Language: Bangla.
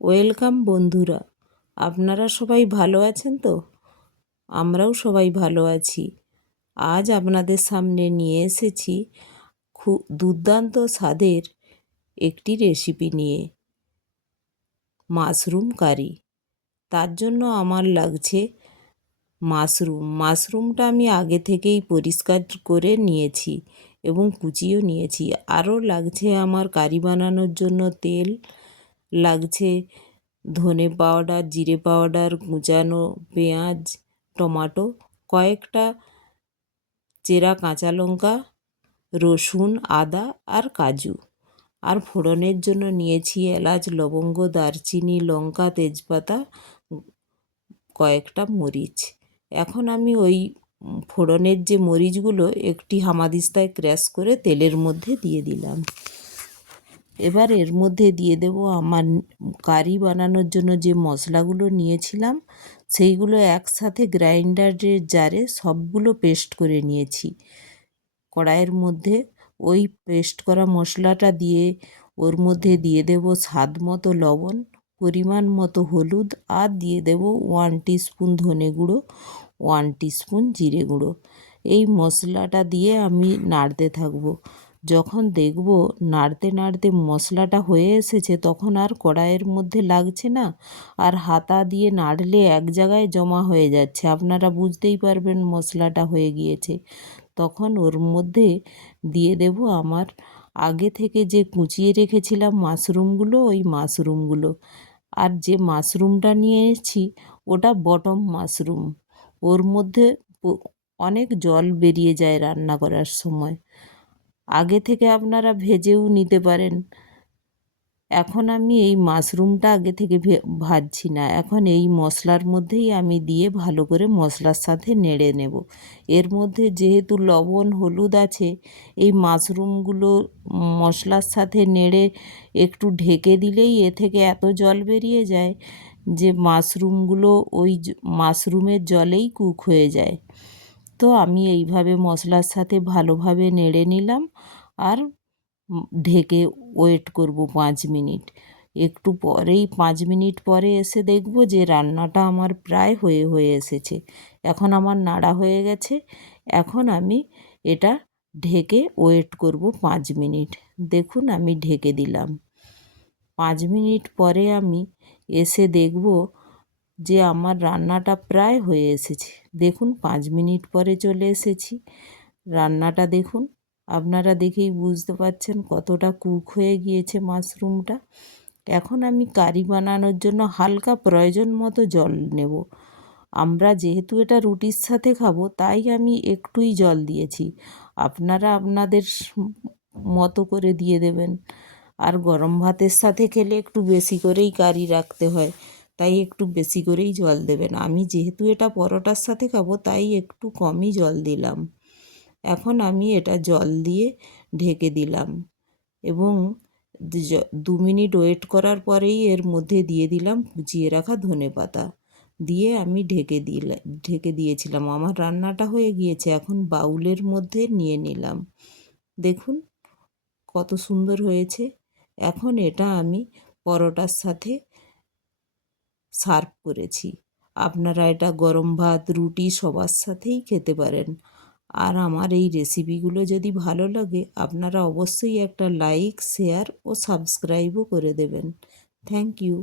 ওয়েলকাম বন্ধুরা, আপনারা সবাই ভালো আছেন তো? আমরাও সবাই ভালো আছি। আজ আপনাদের সামনে নিয়ে এসেছি খুব দুর্দান্ত স্বাদের একটি রেসিপি নিয়ে, মাশরুম কারি। তার জন্য আমার লাগছে মাশরুমটা আমি আগে থেকেই পরিষ্কার করে নিয়েছি এবং কুচিয়েও নিয়েছি। আরও লাগছে আমার কারি বানানোর জন্য তেল, লাগছে ধনে পাউডার, জিরে পাউডার, কুচানো পেঁয়াজ, টমাটো, কয়েকটা চেরা কাঁচা লঙ্কা, রসুন, আদা আর কাজু। আর ফোড়নের জন্য নিয়েছি এলাচ, লবঙ্গ, দারচিনি, লঙ্কা, তেজপাতা, কয়েকটা মরিচ। এখন আমি ওই ফোড়নের যে মরিচগুলো একটি হামাদিস্তায় ক্র্যাশ করে তেলের মধ্যে দিয়ে দিলাম। এবার এর মধ্যে দিয়ে দেব আমার কারি বানানোর জন্য যে মশলাগুলো নিয়েছিলাম, সেইগুলো একসাথে গ্রাইন্ডারের জারে সবগুলো পেস্ট করে নিয়েছি। কড়াইয়ের মধ্যে ওই পেস্ট করা মশলাটা দিয়ে ওর মধ্যে দিয়ে দেব স্বাদ মতো লবণ, পরিমাণ মতো হলুদ, আর দিয়ে দেব 1 টিস্পুন ধনে গুঁড়ো, 1 টিস্পুন জিরে গুঁড়ো। এই মশলাটা দিয়ে আমি নাড়তে থাকবো। যখন দেখব নাড়তে নাড়তে মশলাটা হয়ে এসেছে, তখন আর কড়াইয়ের মধ্যে লাগছে না, আর হাতা দিয়ে নাড়লে এক জায়গায় জমা হয়ে যাচ্ছে, আপনারা বুঝতেই পারবেন মশলাটা হয়ে গিয়েছে। তখন ওর মধ্যে দিয়ে দেব আমার আগে থেকে যে কুচিয়ে রেখেছিলাম মাশরুমগুলো, ওই মাশরুমগুলো। আর যে মাশরুমটা নিয়েছি ওটা বটম মাশরুম। ওর মধ্যে অনেক জল বেরিয়ে যায় রান্না করার সময়। আগে থেকে আপনারা ভেজেও নিতে পারেন। এখন আমি এই মাশরুমটা আগে থেকে ভাজছি না, এখন এই মশলার মধ্যেই আমি দিয়ে ভালো করে মশলার সাথে নেড়ে নেব। এর মধ্যে যেহেতু লবণ, হলুদ আছে, এই মাশরুমগুলো মশলার সাথে নেড়ে একটু ঢেকে দিলেই এ থেকে এত জল বেরিয়ে যায় যে মাশরুমগুলো ওই মাশরুমের জলেই কুক হয়ে যায়। তো আমি এইভাবে মশলার সাথে ভালোভাবে নেড়ে নিলাম আর ঢেকে ওয়েট করব 5 মিনিট। একটু পরেই 5 মিনিট পরে এসে দেখব যে রান্নাটা আমার প্রায় হয়ে এসেছে। এখন আমার নাড়া হয়ে গেছে। এখন আমি এটা ঢেকে ওয়েট করব 5 মিনিট। দেখুন আমি ঢেকে দিলাম। 5 মিনিট পরে আমি এসে দেখব যে আমার রান্নাটা প্রায় হয়ে এসেছে। দেখুন 5 মিনিট পরে চলে এসেছি। রান্নাটা দেখুন, আপনারা দেখেই বুঝতে পারছেন কতটা কুক হয়ে গিয়েছে মাশরুমটা। এখন আমি কারি বানানোর জন্য হালকা প্রয়োজন মতো জল নেব। আমরা যেহেতু এটা রুটির সাথে খাবো, তাই আমি একটুই জল দিয়েছি। আপনারা আপনাদের মতো করে দিয়ে দেবেন। আর গরম ভাতের সাথে খেলে একটু বেশি করেই কারি রাখতে হয়, তাই একটু বেশি করেই জল দেবেন। আমি যেহেতু এটা পরোটার সাথে খাবো, তাই একটু কমই জল দিলাম। এখন আমি এটা জল দিয়ে ঢেকে দিলাম এবং 2 মিনিট ওয়েট করার পরেই এর মধ্যে দিয়ে দিলাম কুচিয়ে রাখা ধনেপাতা। দিয়ে আমি ঢেকে দিয়েছিলাম। আমার রান্নাটা হয়ে গিয়েছে। এখন বাউলের মধ্যে নিয়ে নিলাম। দেখুন কত সুন্দর হয়েছে। এখন এটা আমি পরোটার সাথে সার্ভ করেছি। আপনারা এটা গরম ভাত, রুটি সবার সাথেই খেতে পারেন। আর আমার এই রেসিপিগুলো যদি ভালো লাগে, আপনারা অবশ্যই একটা লাইক, শেয়ার ও সাবস্ক্রাইবও করে দেবেন। Thank you.